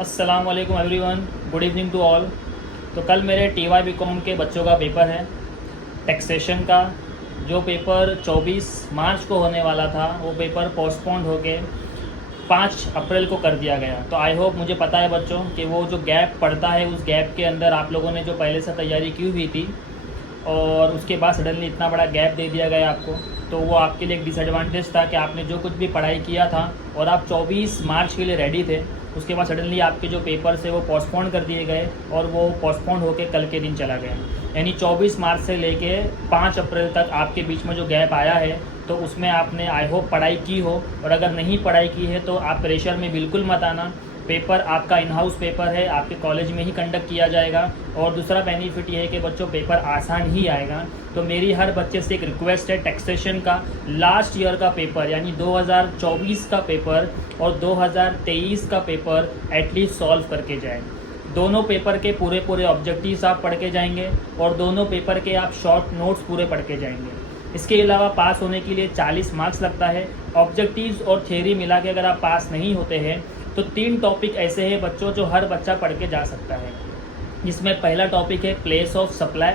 अस्सलाम वालेकुम everyone, good evening to all. तो कल मेरे TY BCom के बच्चों का पेपर है टैक्सेशन का। जो पेपर 24 मार्च को होने वाला था वो पेपर पोस्टपोन्ड होके 5 अप्रैल को कर दिया गया। तो आई होप, मुझे पता है बच्चों कि वो जो गैप पड़ता है उस गैप के अंदर आप लोगों ने जो पहले से तैयारी की हुई थी और उसके बाद सडनली इतना बड़ा गैप दे दिया गया आपको, तो वो आपके लिए एक डिसएडवांटेज था कि आपने जो कुछ भी पढ़ाई किया था और आप 24 मार्च के लिए रेडी थे, उसके बाद सडनली आपके जो पेपर्स है वो पोस्टपोन कर दिए गए और वो पोस्टपोन होकर कल के दिन चला गया। यानी 24 मार्च से लेके 5 अप्रैल तक आपके बीच में जो गैप आया है, तो उसमें आपने आई होप पढ़ाई की हो, और अगर नहीं पढ़ाई की है तो आप प्रेशर में बिल्कुल मत आना। पेपर आपका इन हाउस पेपर है, आपके कॉलेज में ही कंडक्ट किया जाएगा। और दूसरा बेनिफिट ये है कि बच्चों पेपर आसान ही आएगा। तो मेरी हर बच्चे से एक रिक्वेस्ट है, टैक्सेशन का लास्ट ईयर का पेपर यानी 2024 का पेपर और 2023 का पेपर एटलीस्ट सॉल्व करके जाए। दोनों पेपर के पूरे ऑब्जेक्टिव्स आप पढ़ के जाएंगे और दोनों पेपर के आप शॉर्ट नोट्स पूरे पढ़ के जाएंगे। इसके अलावा पास होने के लिए 40 मार्क्स लगता है। ऑब्जेक्टिव्स और थ्योरी मिला के अगर आप पास नहीं होते हैं तो 3 टॉपिक ऐसे हैं बच्चों जो हर बच्चा पढ़ के जा सकता है। इसमें पहला टॉपिक है place of supply,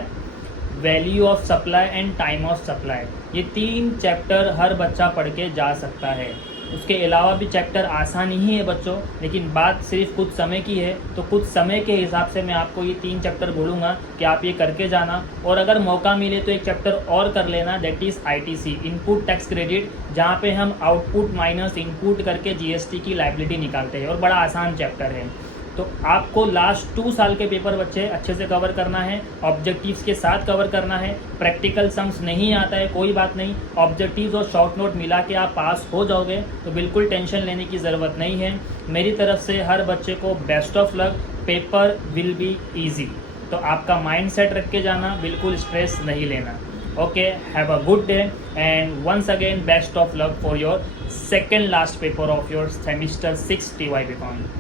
value of supply and time of supply. ये 3 चैप्टर हर बच्चा पढ़ के जा सकता है। उसके अलावा भी चैप्टर आसान ही है बच्चों, लेकिन बात सिर्फ कुछ समय की है। तो कुछ समय के हिसाब से मैं आपको ये 3 चैप्टर बोलूँगा कि आप ये करके जाना। और अगर मौका मिले तो एक चैप्टर और कर लेना, that is ITC, input tax credit, जहाँ पे हम आउटपुट माइनस इनपुट करके GST की लायबिलिटी निकालते हैं और बड़ा आसान चैप्टर है। तो आपको लास्ट 2 साल के पेपर बच्चे अच्छे से कवर करना है, ऑब्जेक्टिव्स के साथ कवर करना है। प्रैक्टिकल सम्स नहीं आता है कोई बात नहीं, ऑब्जेक्टिव्स और शॉर्ट नोट मिला के आप पास हो जाओगे, तो बिल्कुल टेंशन लेने की ज़रूरत नहीं है। मेरी तरफ से हर बच्चे को best of luck, paper will be easy. तो आपका माइंड सेट रख के जाना, बिल्कुल स्ट्रेस नहीं लेना। Okay, have a good day and once again best of luck for your second last paper of your semester 6 TY BCom।